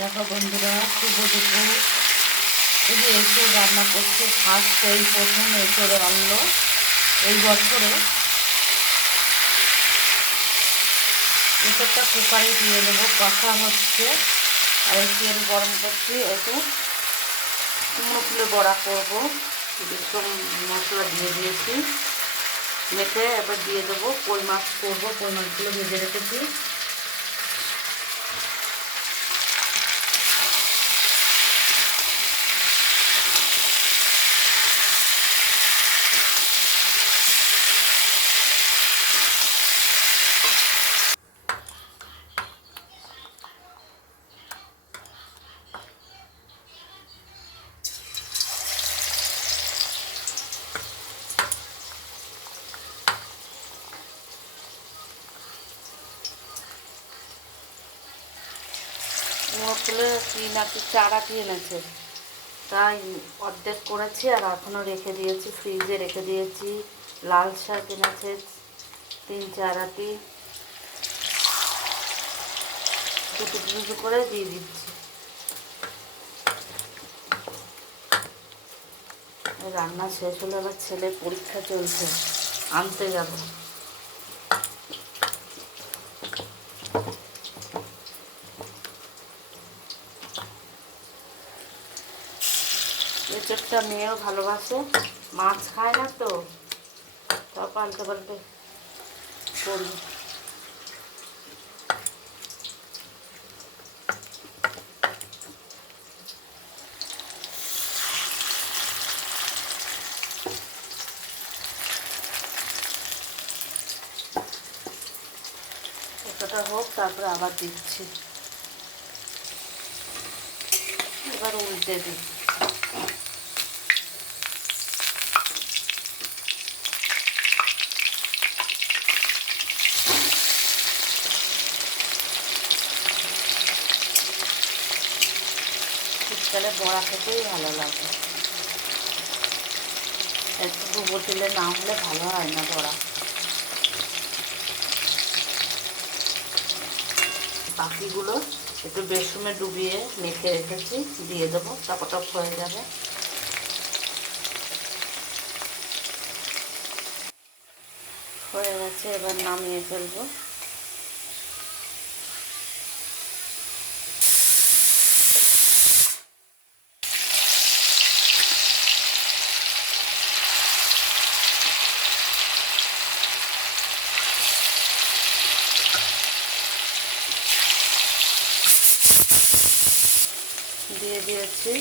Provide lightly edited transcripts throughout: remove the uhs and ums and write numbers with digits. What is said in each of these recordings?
দেখো বন্ধুরা, শুভ দুপুর। এই যে এঁচোড় রান্না করছে, ফার্স্ট এই প্রথম এঁচোড় আনলো এই বছরে। এঁচোড়টা কুকারে দিয়ে দেবো, কষা হচ্ছে। আর এই তেল গরম করছি, একটু কুমড়ো ফুলে বড়া করবো। বেসন মশলা দিয়ে দিয়েছি, মেখে এবার দিয়ে দেবো। কই মাছ করবো, কই মাছগুলো ভেজে রেখেছি। কুমড়ো ফুলে কি নাকি চারাটি এনেছে, তাই অর্ধেক করেছি আর এখনও রেখে দিয়েছি, ফ্রিজে রেখে দিয়েছি। লাল শাক এনেছে 3-4 আটি, দুটো দুটো করে দিয়ে দিচ্ছি। রান্না শেষ হলে আবার ছেলের পরীক্ষা চলছে, আনতে যাব। এঁচোড়টা মেয়েও ভালোবাসে, মাছ খায় না তো, তা পাল্টে পাল্টে করি। এতটা হোক, তারপরে আবার দিচ্ছি। এবার উল্টে দিই। শীতকালে বড়া খেতেই ভালো লাগে, একটু ডুবো তেলে না হলে ভালো হয় না বড়া। বাকিগুলো একটু বেসনে ডুবিয়ে মেখে রেখেছি, দিয়ে দেবো, টপটপ হয়ে যাবে। হয়ে গেছে, এবার নামিয়ে ফেলবো। দিয়ে দিয়েছি,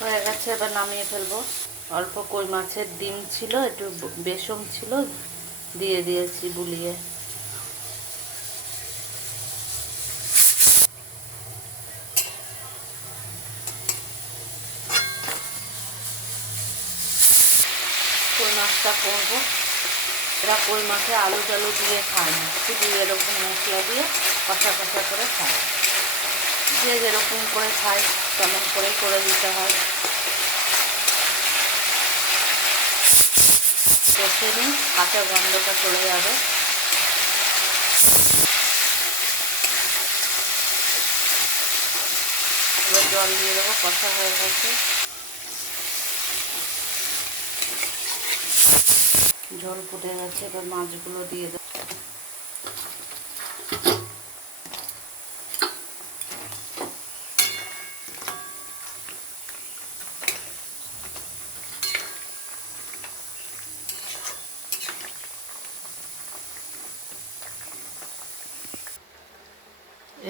হয়ে গেছে, এবার নামিয়ে ফেলবো। অল্প কই মাছের ডিম ছিল, একটু বেসন ছিল, দিয়ে দিয়েছি বুলিয়ে। কই মাছটা করবো। এরা কই মাছে আলু টালু দিয়ে খায় না, শুধু এরকম মশলা দিয়ে কষা কষা করে খায়। যে যেরকম করে খায় তেমন করেই করে দিতে হয়। কষে নিই, কাঁচা গন্ধটা চলে যাবে। এবার জল দিয়ে দেবো, কষা হয়ে গেছে। ঝোল ফুটে গেছে, এবার মাছগুলো দিয়ে দেবো।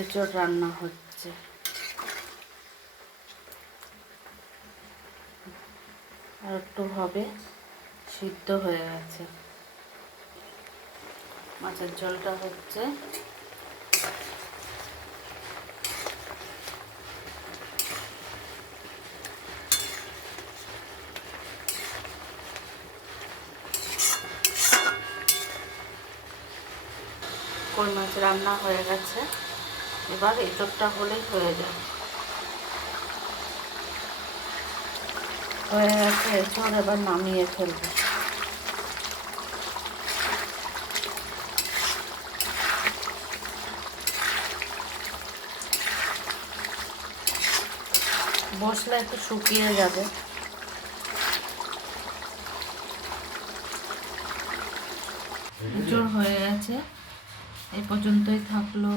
এঁচোড় রান্না হচ্ছে, আর একটু হবে, সিদ্ধ হয়ে গেছে। মাছের ঝোলটা হচ্ছে। কই মাছ রান্না হয়ে গেছে, এবার এঁচোড়টা হলেই হয়ে যাবে। হয়ে গেছে এঁচোড়, এবার নামিয়ে ফেলবো। মশলা একটু শুকিয়ে যাবে। জোর হয়ে গেছে, এই পর্যন্তই থাকলো।